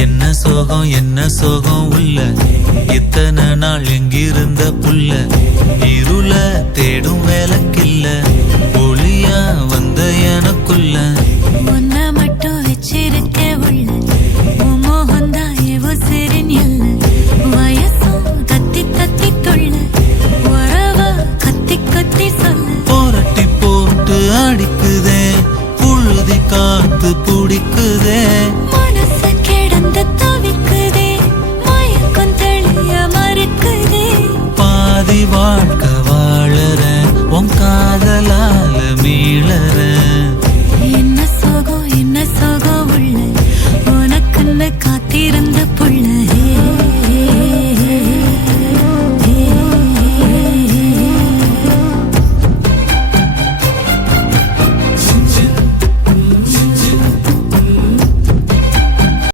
என்ன சோகம் உள்ள இத்தனை நாள் எங்கிருந்த புள்ள இருள தேடும் வேலைக்கில்ல ஒளியா வந்த எனக்குள்ள